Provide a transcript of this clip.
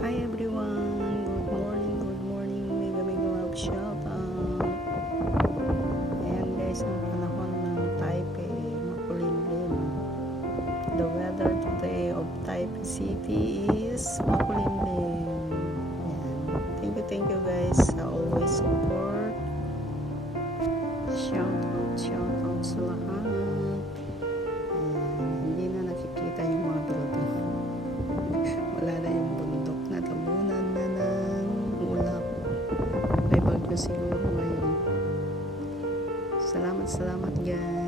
Hi everyone, good morning, mega mega love shout out. Ayan guys, ang panahon ng Taipei, makulimlim. The weather today of Taipei City is makulimlim. Ayan. Thank you guys sa always support. Shout out sa lahat. Ayan. Hindi na nakikita yung mga building. Wala na yung bundok, natabunan na ng ulap. May bagyo siguro ngayon. Salamat guys.